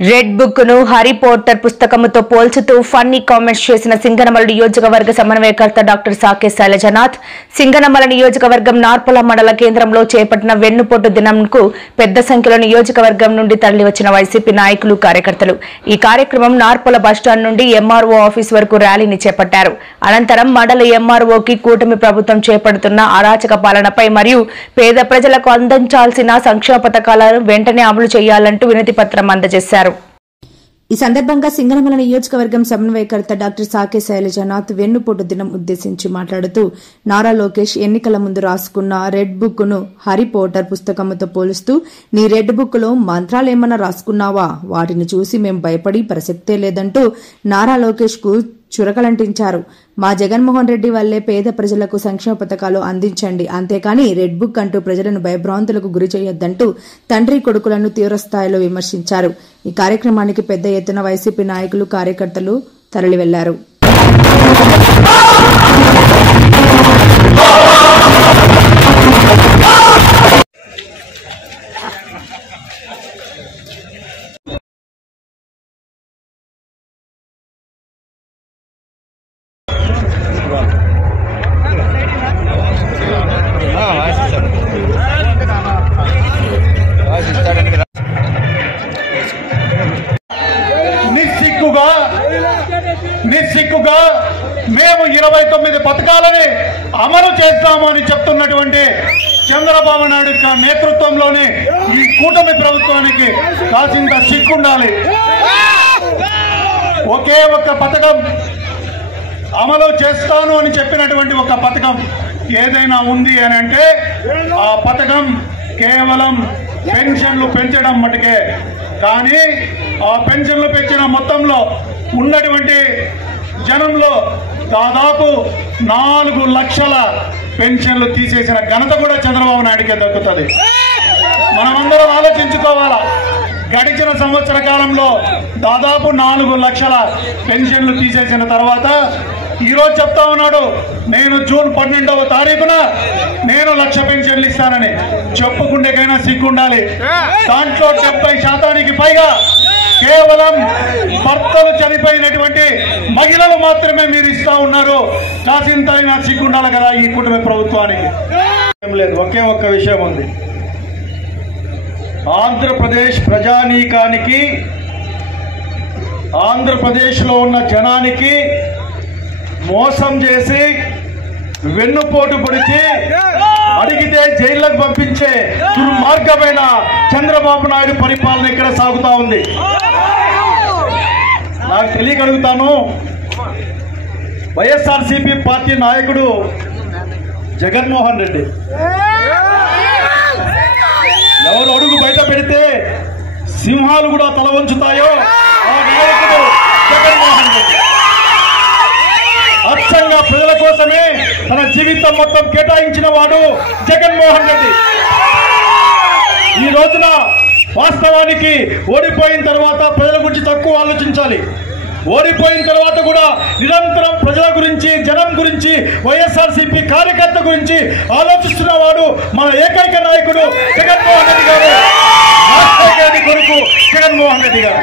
Red book ను Harry Potter పుస్తకముతో పోల్చుతూ funny comments చేసిన సింగనమల నియోజకవర్గ సమన్వయకర్త డాక్టర్ సాకే శైలజనాథ్ సింగనమల నియోజకవర్గం నార్పల మండల కేంద్రంలో చేపట్టిన వెన్నుపోటు దినంకు పెద్ద సంఖ్యలో నియోజకవర్గం నుండి తరలివచ్చిన వైసీపీ నాయకులు కార్యకర్తలు ఈ కార్యక్రమం నార్పల బస్టాండ్ నుండి ఎంఆర్ఓ ఆఫీస్ వరకు ర్యాలీని చేపట్టారు. అనంతరం మండల ఎంఆర్ఓకి కూటమి ప్రభుత్వం చేపడుతున్న అరాచక పాలనపై మరియు పేద ప్రజలకు అందించాల్సిన సంక్షేమ పథకాలను వెంటనే అమలు చేయాలంటూ వినతి పత్రం అందజేశారు. ఈ సందర్భంగా సింగనమల నియోజకవర్గం సమన్వయకర్త డాక్టర్ సాకే శైలజనాథ్ వెన్నుపోటు దినం ఉద్దేశించి మాట్లాడుతూ నారా లోకేష్ ఎన్నికల ముందు రాసుకున్న రెడ్ బుక్ ను హ్యారీ పాటర్ పుస్తకంతో పోలుస్తూ నీ రెడ్ బుక్ లో మంత్రాలేమన్నా రాసుకున్నావా, వాటిని చూసి మేం భయపడి ప్రసక్తే లేదంటూ నారా లోకేష్ కు చురకలంటించారు. మా జగన్మోహన్ రెడ్డి వల్లే పేద ప్రజలకు సంక్షేమ పథకాలు అందించండి, అంతేకాని రెడ్ బుక్ అంటూ ప్రజలను భయభ్రాంతులకు గురి చేయొద్దంటూ తండ్రి కొడుకులను తీవ్రస్థాయిలో విమర్శించారు. ఈ కార్యక్రమానికి పెద్ద ఎత్తున వైసీపీ నాయకులు కార్యకర్తలు తరలి వెళ్లారు. నిస్సిగ్గుగా మేము 29 పథకాలని అమలు చేస్తాము అని చెప్తున్నటువంటి చంద్రబాబు నాయుడు నేతృత్వంలోని ఈ కూటమి ప్రభుత్వానికి కాసింత సిగ్గుండాలి. ఒకే ఒక్క పథకం అమలు చేస్తాను అని చెప్పినటువంటి ఒక పథకం ఏదైనా ఉంది అని అంటే ఆ పథకం కేవలం పెన్షన్లు పెంచడం మటుకే. కానీ ఆ పెన్షన్లు పెంచిన మొత్తంలో ఉన్నటువంటి జనంలో దాదాపు 4 లక్షల పెన్షన్లు తీసేసిన ఘనత కూడా చంద్రబాబు నాయుడికే దక్కుతుంది. మనమందరం ఆలోచించుకోవాలా. గడిచిన సంవత్సర కాలంలో దాదాపు 4 లక్షల పెన్షన్లు తీసేసిన తర్వాత ఈరోజు చెప్తా ఉన్నాడు, నేను జూన్ 12వ తారీఖున నేను 1,00,000 పెన్షన్లు ఇస్తానని. చెప్పుకుండేకైనా సిగ్గుండాలి. దాంట్లో 70% పైగా కేవలం భర్తలు చనిపోయినటువంటి మహిళలు మాత్రమే మీరు ఇస్తా ఉన్నారు. కాసింతైనా సిగ్గుండాలి కదా ఈ కుటుంబ ప్రభుత్వానికి. లేదు, ఒకే ఒక్క విషయం ఉంది. ఆంధ్రప్రదేశ్ ప్రజానీకానికి, ఆంధ్రప్రదేశ్లో ఉన్న జనానికి మోసం చేసి వెన్నుపోటు పొడిచి అడిగితే జైళ్లకు పంపించే దుర్మార్గమైన చంద్రబాబు నాయుడు పరిపాలన ఇక్కడ సాగుతా ఉంది. నాకు తెలియగలుగుతాను, వైఎస్ఆర్సీపీ పార్టీ నాయకుడు జగన్మోహన్ రెడ్డి ఎవరు అడుగు బయట పెడితే సింహాలు కూడా తల వంచుతాయో ఆ నాయకుడు జగన్మోహన్ రెడ్డి. అచ్చంగా ప్రజల కోసమే తన జీవితం మొత్తం కేటాయించిన వాడు జగన్మోహన్ రెడ్డి. ఈ రోజున వాస్తవానికి ఓడిపోయిన తర్వాత ప్రజల గురించి తక్కువ ఆలోచించాలి. ఓడిపోయిన తర్వాత కూడా నిరంతరం ప్రజల గురించి, జనం గురించి, వైఎస్ఆర్సీపీ కార్యకర్త గురించి ఆలోచిస్తున్న వాడు మన ఏకైక నాయకుడు జగన్మోహన్ రెడ్డి గారు. రాజశేఖర రెడ్డి కొడుకు జగన్మోహన్ రెడ్డి గారు.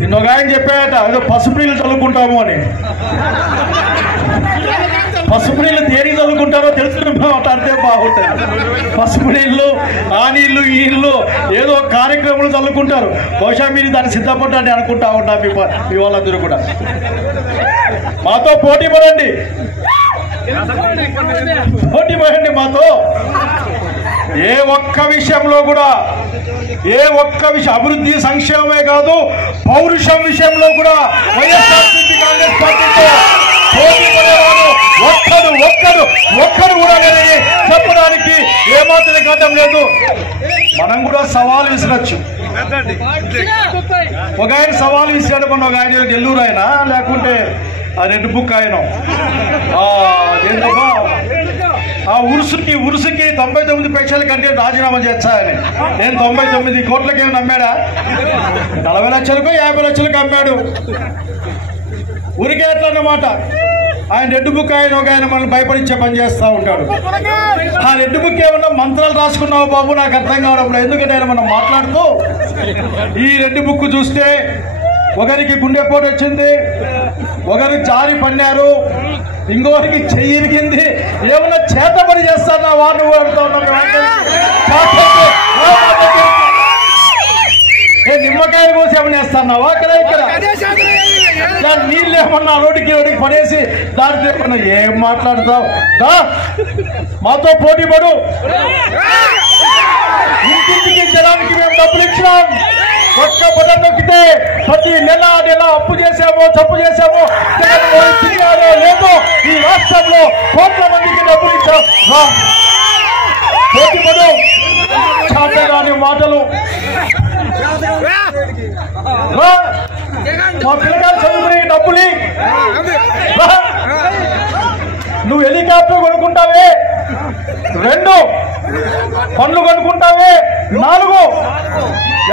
నిన్నొక ఆయన చెప్పాయట, ఏదో పసుపు నీళ్ళు చల్లుకుంటాము అని. పసుపు నీళ్ళు దేనికి చల్లుకుంటారో తెలుసుకుని మాట్లాడితే బాగుంటుంది. పసుపు నీళ్ళు, ఆ నీళ్లు, ఈ నీళ్ళు ఏదో కార్యక్రమాలు చల్లుకుంటారు. బహుశా మీరు దాన్ని సిద్ధపడ్డాన్ని అనుకుంటా ఉంటా మీ వాళ్ళందరూ కూడా. మాతో పోటీ పడండి, పోటీ పడండి మాతో. ఏ ఒక్క విషయంలో కూడా, ఏ ఒక్క విషయం, అభివృద్ధి సంక్షేమమే కాదు పౌరుషం విషయంలో కూడా వైఎస్ఆర్సీపీ కాంగ్రెస్ పార్టీతో పోటీ పడేవాడు ఒక్కడు కూడా లేదని చెప్పడానికి ఏమాత్రం గతం లేదు. మనం కూడా సవాలు విసిరచ్చు. ఒక ఆయన సవాలు విసిరాడు. మన ఒక ఆయన నెల్లూరు ఆయన, లేకుంటే ఆ రెడ్ బుక్ ఆయన ఆ ఉరుసుకి 99 పైసల కంటే రాజీనామా చేస్తాయని. నేను 99 కోట్లకేమి నమ్మాడా? 40 లక్షలకు 50 లక్షలకు అమ్మాడు. ఉరికే ఎట్లన్నమాట. ఆయన రెడ్ బుక్ ఆయన ఒక ఆయన మనల్ని భయపడించే పని చేస్తూ ఉంటాడు. ఆ రెడ్ బుక్ ఏమన్నా మంత్రాలు రాసుకున్నావు బాబు నాకు అర్థం కావడం. ఎందుకంటే ఆయన మనం మాట్లాడుతూ ఈ రెడ్ బుక్ చూస్తే ఒకరికి గుండెపోటు వచ్చింది, ఒకరు జారి పడినారు, ఇంకొకరికి చెయ్యి ఇరిగింది. ఏమన్నా చేత పని చేస్తానా వాడిని వాడుతూ ఉన్నాం. నిమ్మకాయలు కోసి ఏమన్నా వేస్తున్నావా అక్కడ ఇక్కడ? నీళ్ళు ఏమన్నా రోడ్డుకి పడేసి దాంట్లో ఏమన్నా ఏం మాట్లాడతావు? మాతో పోటీ పడు. ఇంటింటికి జనానికి మేము డబ్బులు ఇచ్చినాం. ఒక్క బటన్ నొక్కితే ప్రతి నెల అప్పు చేసామో తప్పు చేసామో తిన్నారో లేదో ఈ రాష్ట్రంలో కోట్ల మందికి డబ్బులు ఇచ్చాం. పోటీ పడు. చాటగాని మాటలు. మా పిల్లగారు చదువుకునే డబ్బులు నువ్వు హెలికాప్టర్ కొనుక్కుంటావే, 2 పనులు కొనుక్కుంటావే, 4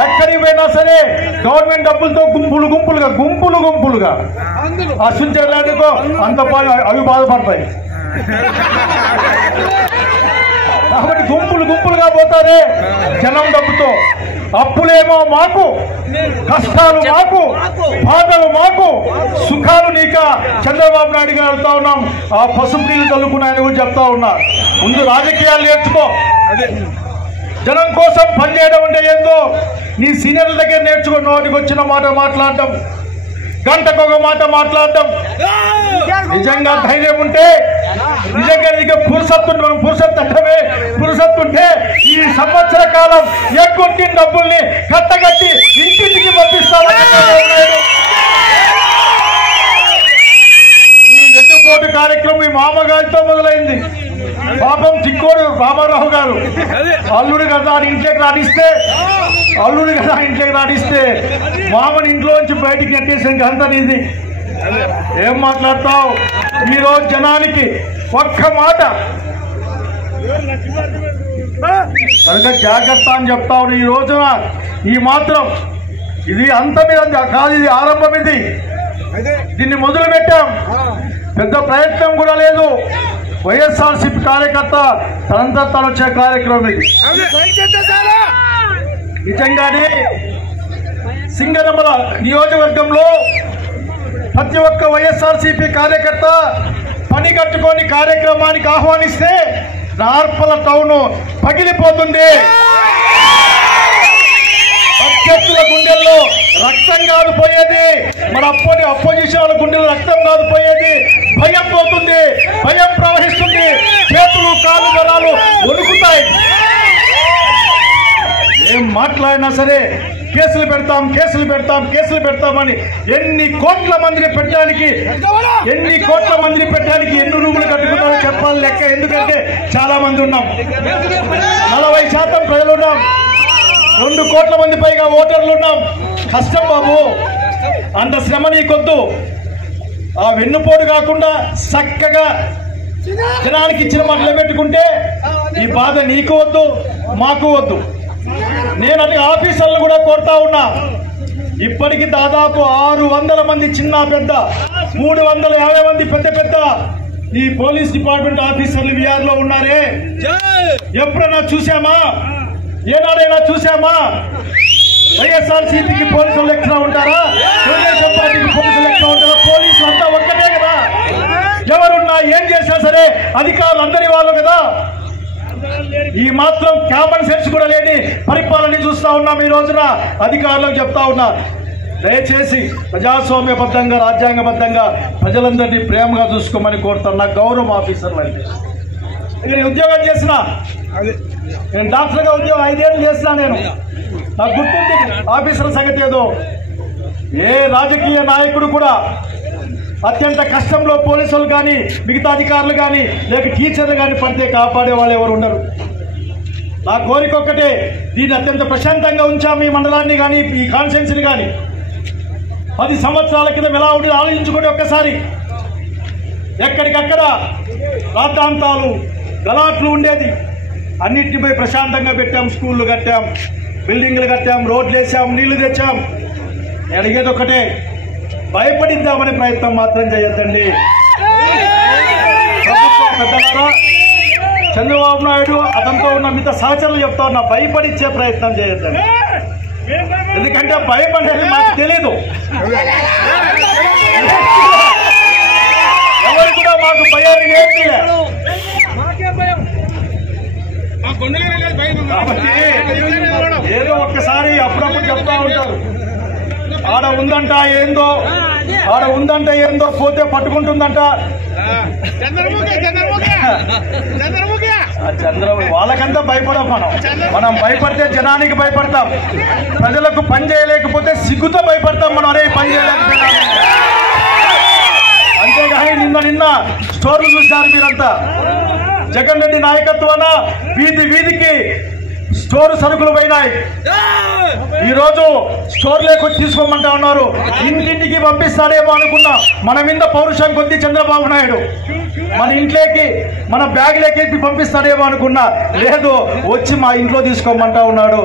ఎక్కడికి పోయినా సరే గవర్నమెంట్ డబ్బులతో గుంపులుగా ఆ స్విట్జర్లాండ్కో అంత అవి బాధపడతాయి. కాబట్టి గుంపులుగా పోతారే జనం డబ్బుతో. అప్పులేమో మాకు, కష్టాలు మాకు, బాధలు మాకు, సుఖాలు నీక చంద్రబాబు నాయుడు గారు వెళ్తా ఉన్నాం. ఆ పసుపు నీళ్ళు చల్లుకున్నాయని కూడా చెప్తా ఉన్నా. ముందు రాజకీయాలు నేర్చుకో. జనం కోసం పనిచేయడం అంటే ఏందో నీ సీనియర్ల దగ్గర నేర్చుకో. నోటికి వచ్చిన మాట మాట్లాడటం, గంటకు ఒక మాట మాట్లాడటం. నిజంగా ధైర్యం ఉంటే, నిజంగా నీకు పురుషత్తు ఉంటే ఈ సంవత్సర కాలం ఎగ్గొట్టిన డబ్బుల్ని కట్టగట్టి ఇంటింటికి పంపిస్తాను. ఈ ఎత్తుపోటు కార్యక్రమం మీ మామగారితో మొదలైంది. పాపం చిక్కోడు రామారావు గారు అల్లుడు కదా ఇంట్లోకి రాడిస్తే మామని ఇంట్లోంచి బయటికి నెట్టేసిన ఘనత నీది. ఏం మాట్లాడతావు? ఈరోజు జనానికి ఒక్క మాట కనుక జాగ్రత్త అని చెప్తావు. ఈ రోజున ఈ మాత్రం ఇది అంత మీద కాదు, ఇది ఆరంభం. దీన్ని మొదలు పెట్టాం, పెద్ద ప్రయత్నం కూడా లేదు. వైఎస్ఆర్సీపీ కార్యకర్త తనంతా తను వచ్చే కార్యక్రమం ఇది. నిజంగానే సింగనమల నియోజకవర్గంలో ప్రతి ఒక్క వైఎస్ఆర్సీపీ కార్యకర్త పని కట్టుకొని కార్యక్రమానికి ఆహ్వానిస్తే నార్పల టౌన్ పగిలిపోతుంది. అభ్యర్థుల గుండెల్లో రక్తం కాదు పోయేది, మన అపోజిషన్ వాళ్ళ గుండెల్లో రక్తం కాదు పోయేది, భయం పోతుంది, భయం ప్రవహిస్తుంది, చేతులు కాళ్ళు బలాలు వణుకుతాయి. ఏం మాట్లాడినా సరే కేసులు పెడతామని ఎన్ని కోట్ల మందిని పెట్టడానికి ఎన్ని రూములు కట్టుకున్నారో చెప్పాలి లెక్క. ఎందుకంటే చాలా మంది ఉన్నాం, 40% ప్రజలు ఉన్నాం, 2 కోట్ల మంది పైగా ఓటర్లు ఉన్నాం. కష్టం బాబు, అంత శ్రమ నీకొద్దు. ఆ వెన్నుపోటు కాకుండా చక్కగా జనానికి ఇచ్చిన మాట నిలబెట్టుకుంటే ఈ బాధ నీకు వద్దు, మాకు వద్దు. నేను అన్ని ఆఫీసర్లు కూడా కోరుతా ఉన్నా. ఇప్పటికి దాదాపు 600 మంది చిన్న పెద్ద, 350 మంది పెద్ద ఈ పోలీస్ డిపార్ట్మెంట్ ఆఫీసర్లు విఆర్ లో ఉన్నారే. ఎప్పుడైనా చూసామా? ఏనాడైనా చూసామా? వైఎస్ఆర్సీపీకి పోలీసులు ఎక్కడ ఉంటారా? తెలుగుదేశం పార్టీకి పోలీసులు ఎక్కడ ఉంటారా? పోలీసులు అంతా ఒక్కటే కదా. ఎవరున్నా ఏం చేసినా సరే అధికారులు అందరి వాళ్ళు కదా. ఈ మాత్రం కామన్ సెన్స్ కూడా లేని పరిపాలన చూస్తా ఉన్నాం. ఈ రోజున అధికారులకు చెప్తా ఉన్నా, దయచేసి ప్రజాస్వామ్యబద్ధంగా రాజ్యాంగబద్ధంగా ప్రజలందరినీ ప్రేమగా చూసుకోమని కోరుతున్నా. గౌరవం ఆఫీసర్లు అంటే నేను ఉద్యోగం చేసిన, నేను డాక్టర్గా ఉద్యోగం 5 ఏళ్ళు చేసినా. నేను నాకు గుర్తుంది ఆఫీసర్ల సంగతి ఏదో. ఏ రాజకీయ నాయకుడు కూడా అత్యంత కష్టంలో పోలీసులు కానీ మిగతా అధికారులు కానీ లేక టీచర్లు కానీ పడితే కాపాడే వాళ్ళు ఎవరు ఉండరు. నా కోరిక ఒక్కటే, దీన్ని అత్యంత ప్రశాంతంగా ఉంచాము. ఈ మండలాన్ని కానీ ఈ కాన్స్టిట్యున్సీని కానీ 10 సంవత్సరాల క్రితం ఎలా ఉండేది ఆలోచించుకోండి ఒక్కసారి. ఎక్కడికక్కడ రాద్ధాంతాలు గలాట్లు ఉండేది. అన్నింటిపై ప్రశాంతంగా పెట్టాం. స్కూళ్ళు కట్టాం, బిల్డింగ్లు కట్టాం, రోడ్లు వేసాం, నీళ్లు తెచ్చాం. అడిగేది ఒకటే, భయపడిద్దామనే ప్రయత్నం మాత్రం చేయొద్దండి. పెద్దలారా, చంద్రబాబు నాయుడు అతనితో ఉన్న మిగతా సహచరులు చెప్తా ఉన్నా, భయపడిచ్చే ప్రయత్నం చేయొద్దని. ఎందుకంటే భయం అనేది మాకు తెలీదు. ఎవరు కూడా మాకు భయాన్ని నేర్పిలే. కాబట్టి ఏదో ఒక్కసారి అప్పుడప్పుడు చెప్తా ఉంటారు, ఆడ ఉందంట ఏందో, ఆడ ఉందంట ఏందో, పోతే పట్టుకుంటుందంట. చంద్రబాబు వాళ్ళకంతా భయపడం. మనం భయపడితే జనానికి భయపడతాం. ప్రజలకు పని చేయలేకపోతే సిగ్గుతో భయపడతాం. మనం అరే పని చేయలేకపోయినా. అంతేగాని నిన్న స్టోర్లు చూశారు మీరంతా. జగన్ రెడ్డి నాయకత్వాన వీధి వీధికి స్టోర్ సరుకులు పోయినాయి. ఈరోజు స్టోర్ లేకొచ్చి తీసుకోమంటా ఉన్నారు. ఇంటింటికి పంపిస్తాడేమో అనుకున్నా. మన మీద పౌరుషం కొద్ది చంద్రబాబు నాయుడు మన ఇంట్లోకి, మన బ్యాగ్లోకి పంపిస్తాడేమో అనుకున్నా. లేదు, వచ్చి మా ఇంట్లో తీసుకోమంటా ఉన్నాడు.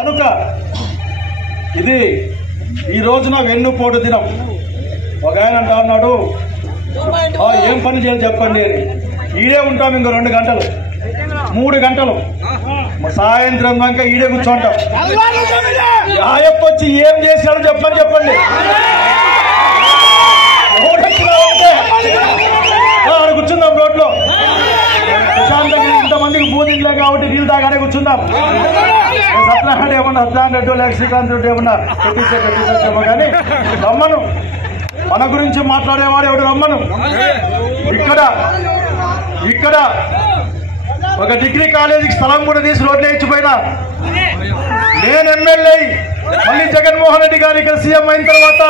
కనుక ఇది ఈ రోజున వెన్నుపోటు దినం. ఒక ఆయన అంటా ఉన్నాడు, ఏం పని చేయాలి చెప్పండి అని. ఈడే ఉంటాం ఇంకో 2 గంటలు 3 గంటలు, సాయంత్రం దాకా ఈడే కూర్చోంటాం. ఆయప్ప వచ్చి ఏం చేశాడో చెప్పండి. ఆడ కూర్చుందాం రోడ్లో ప్రశాంతంగా. ఇంతమందికి బూదిలే కాబట్టి నీళ్ళు తాగానే కూర్చుందాం. సత్యనారాయణ ఏమన్నా, సత్యనారాయణ రెడ్డి లేక శ్రీకాంత్ రెడ్డి ఏమన్నా పెట్టించేమో కానీ రమ్మను. మన గురించి మాట్లాడేవాడు ఎవడు రమ్మను. ఇక్కడ ఒక డిగ్రీ కాలేజీకి స్థలం కూడా తీసి రోడ్లు వేయించిపోయినా. నేను ఎమ్మెల్యే మళ్ళీ జగన్మోహన్ రెడ్డి గారు ఇక్కడ సీఎం అయిన తర్వాత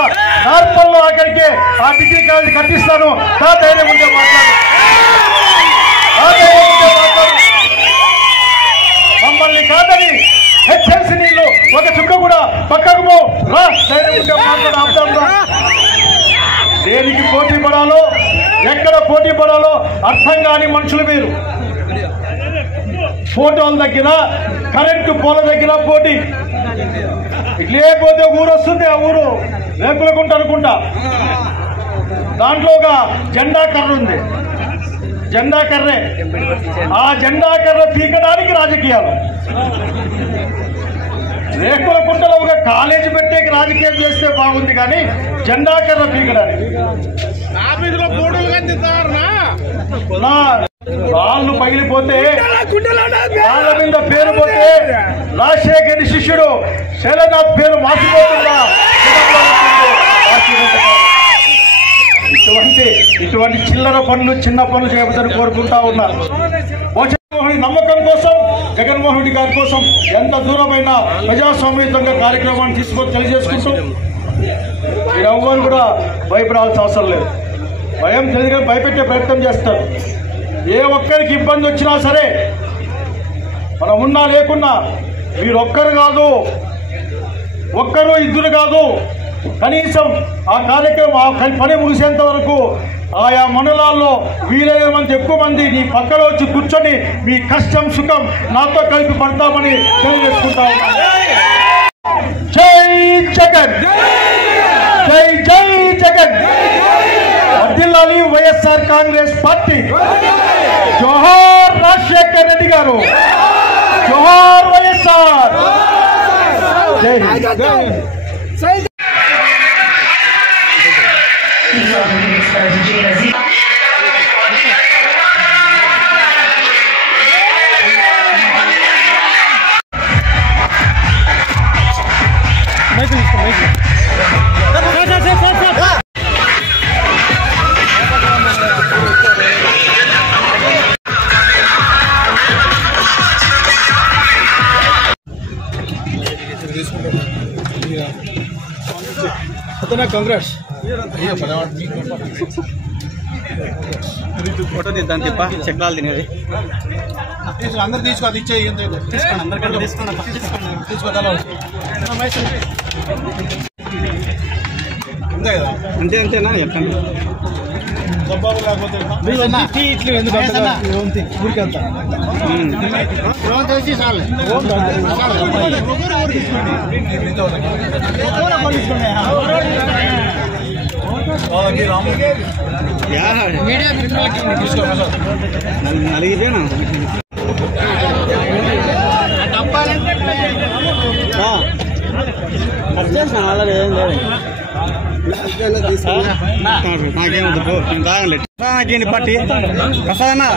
నార్పల్లో అక్కడికి ఆ డిగ్రీ కాలేజీ కట్టిస్తాను. ధైర్యం ఉంటే మాట్లాడు. మమ్మల్ని కాదని హెచ్ఎంసీ నీళ్లు ఒక చుక్క కూడా పక్కకు రా. ధైర్యం ఉంటే మాట్లాడు. దేనికి పోటీ పడాలో, ఎక్కడ పోటీ పడాలో అర్థం కాని మనుషులు మీరు. ఫోటోల దగ్గర, కరెంటు పోల దగ్గర పోటీ. లేకపోతే ఊరు వస్తుంది, ఆ ఊరు రేకులకుంట అనుకుంటా. దాంట్లో ఒక జెండా కర్ర ఉంది, జెండా కర్రే. ఆ జెండా కర్ర పీకడానికి రాజకీయాలు. రేకులకుంటలో ఒక కాలేజీ పెట్టే రాజకీయం చేస్తే బాగుంది, కానీ జెండా కర్ర పీకడానికి. రాళ్ళు పగిలిపోతే, రాళ్ళ మీద పేరు పోతే రాజశేఖర్ శిష్యుడు శైలనాథ్ పేరు మాసిపోతుందా? ఇటువంటి చిల్లర పనులు, చిన్న పనులు చేయబోదని కోరుకుంటా ఉన్నారు. నమ్మకం కోసం, జగన్మోహన్ రెడ్డి గారి కోసం ఎంత దూరమైన ప్రజాస్వామ్యంగా కార్యక్రమాన్ని తీసుకొని తెలియజేసుకుంటూ మీరెవ్వరు కూడా భయపడాల్సిన అవసరం లేదు. భయం తెలియదు, భయపెట్టే ప్రయత్నం చేస్తారు. ఏ ఒక్కరికి ఇబ్బంది వచ్చినా సరే, మనం ఉన్నా లేకున్నా, మీరొక్కరు కాదు, ఒక్కరు ఇద్దరు కాదు, కనీసం ఆ కార్యక్రమం, ఆ పని ముగిసేంత వరకు ఆయా మండలాల్లో వీలైనంత ఎక్కువ మంది నీ పక్కన వచ్చి కూర్చొని మీ కష్టం సుఖం నాతో కలిపి పడతామని తెలియజేసుకుంటా ఉన్నాను. జై జగన్, జై జై జగన్. వర్ధిల్లాలి వైఎస్ఆర్ కాంగ్రెస్ పార్టీ. జోహార్ రాజశేఖర్ రెడ్డి గారు, జోహార్ వైఎస్ఆర్. జై హింద్. కాంగ్రెస్ ఫోటో తీద్దాం తిప్ప చక్రాలు తినేది అందరు తీసుకోవాలి, ఇచ్చే తీసుకోండి, అందరికంటే తీసుకోవాలి. అంతే అంతేనా చెప్పండి. ఇట్లు ఎందుకు ఊరికి వెళ్తా వాళ్ళకి నలిగిపోయినా వాళ్ళ ఏం లేదు నాకేమో నేను తాగలే నాకేంటి పట్టి ప్రసాదన్నా